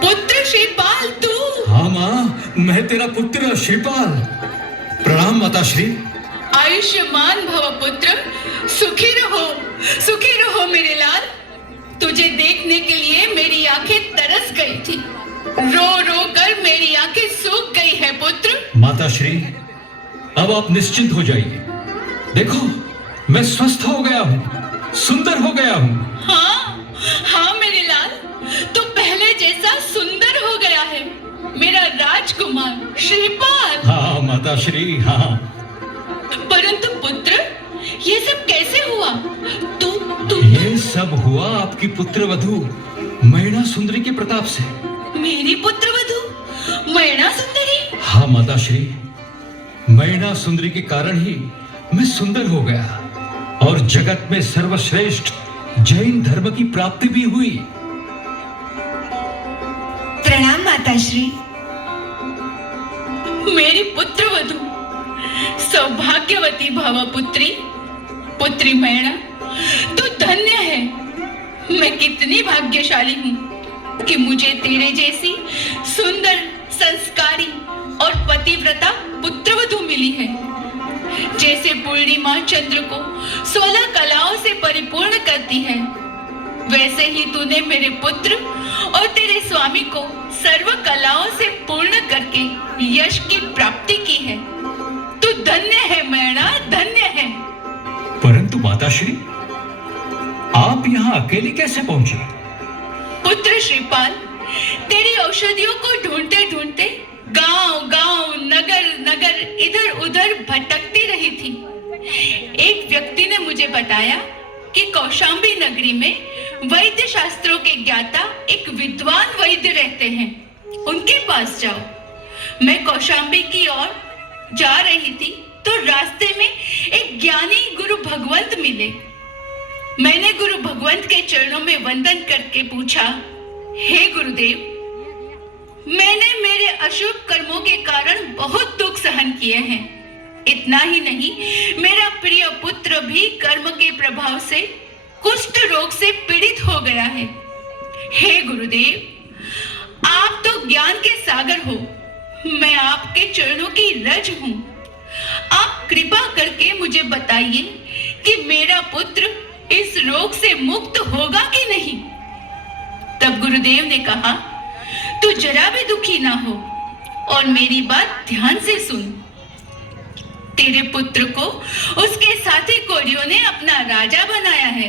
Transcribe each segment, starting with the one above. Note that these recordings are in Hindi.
पुत्र श्रीपाल तू। हाँ माँ, मैं तेरा पुत्र श्रीपाल। प्रणाम माताश्री। आयुष्मान भव पुत्र, सुखी रहो मेरे लाल। तुझे देखने के लिए मेरी आंखें तरस गई थी, रो रो कर मेरी आंखें सूख गई है पुत्र। माताश्री, अब आप निश्चिंत हो जाइए। देखो, मैं स्वस्थ हो गया हूँ, सुंदर हो गया हूँ। हाँ मेरे लाल, तू पहले जैसा सुंदर हो गया है, मेरा राजकुमार श्रीपाल। हाँ माताश्री, हाँ। परंतु पुत्र, ये सब कैसे हुआ? तू ये सब हुआ आपकी पुत्रवधू मैना सुंदरी के प्रताप से। मेरी पुत्रवधू मैना सुंदरी? हाँ माताश्री, मैना सुंदरी के कारण ही मैं सुंदर हो गया और जगत में सर्वश्रेष्ठ जैन धर्म की प्राप्ति भी हुई। प्रणाम माताश्री। मेरी पुत्रवधू, सौभाग्यवती भव पुत्री मैना, तू धन्य है। मैं कितनी भाग्यशाली हूँ कि मुझे तेरे जैसी सुंदर, संस्कारी और पतिव्रता पुत्रवधू मिली है। जैसे पूर्णिमा चंद्र को 16 कलाओं से परिपूर्ण करती है, वैसे ही तूने मेरे पुत्र और तेरे स्वामी को सर्व कलाओं से पूर्ण करके यश की प्राप्ति की है। तू धन्य है मैना, धन्य है। परंतु माताश्री, आप यहाँ अकेले कैसे पहुंचे? पुत्र श्रीपाल, तेरी औषधियों को ढूंढते ढूंढते गांव नगर इधर उधर भटकती रही थी। एक व्यक्ति ने मुझे बताया कि कौशांबी नगरी में वैद्य शास्त्रों के ज्ञाता एक विद्वान वैद्य रहते हैं, उनके पास जाओ। मैं कौशांबी की ओर जा रही थी तो रास्ते में एक ज्ञानी गुरु भगवंत मिले। मैंने गुरु भगवंत के चरणों में वंदन करके पूछा, हे गुरुदेव, मैंने मेरे अशुभ कर्मों के कारण बहुत दुख सहन किए हैं। इतना ही नहीं, मेरा प्रिय पुत्र भी कर्म के प्रभाव से कुष्ठ रोग से पीड़ित हो गया है। हे गुरुदेव, आप तो ज्ञान के सागर हो, मैं आपके चरणों की रज हूं। आप कृपा करके मुझे बताइए कि मेरा पुत्र इस रोग से मुक्त होगा कि नहीं। तब गुरुदेव ने कहा, तू जरा भी दुखी ना हो और मेरी बात ध्यान से सुन। तेरे पुत्र को उसके साथी कोरियों ने अपना राजा बनाया है,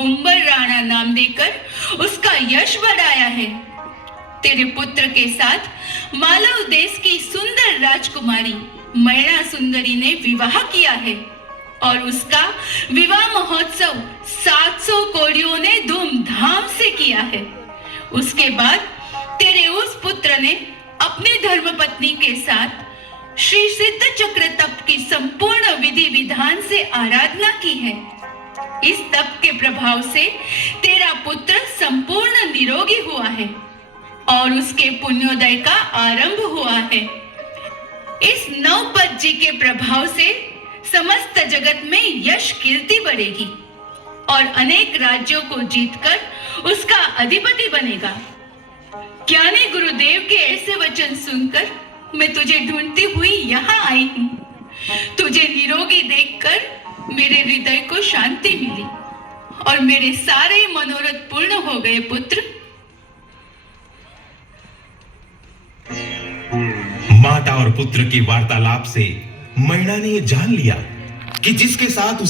उम्बर राणा नाम देकर उसका यश बढ़ाया है। तेरे पुत्र के साथ मालव देश की सुंदर राजकुमारी मैना सुंदरी ने विवाह किया है और उसका विवाह महोत्सव 700 कोरियों ने धूमधाम से किया है। उसके बाद तेरे उस पुत्र ने अपनी धर्मपत्नी के साथ श्री सिद्ध चक्र तप की संपूर्ण विधि विधान से आराधना की है। इस तप के प्रभाव से तेरा पुत्र संपूर्ण निरोगी हुआ है और उसके पुण्योदय का आरंभ हुआ है। इस नवपद जी के प्रभाव से समस्त जगत में यश कीर्ति बढ़ेगी और अनेक राज्यों को जीतकर उसका अधिपति बनेगा। ज्ञानी गुरुदेव के ऐसे वचन सुनकर मैं तुझे ढूंढती हुई यहाँ आई हूँ। तुझे निरोगी देखकर मेरे हृदय को शांति मिली और मेरे सारे मनोरथ पूर्ण हो गए पुत्र। माता और पुत्र की वार्तालाप से मैना ने यह जान लिया कि जिसके साथ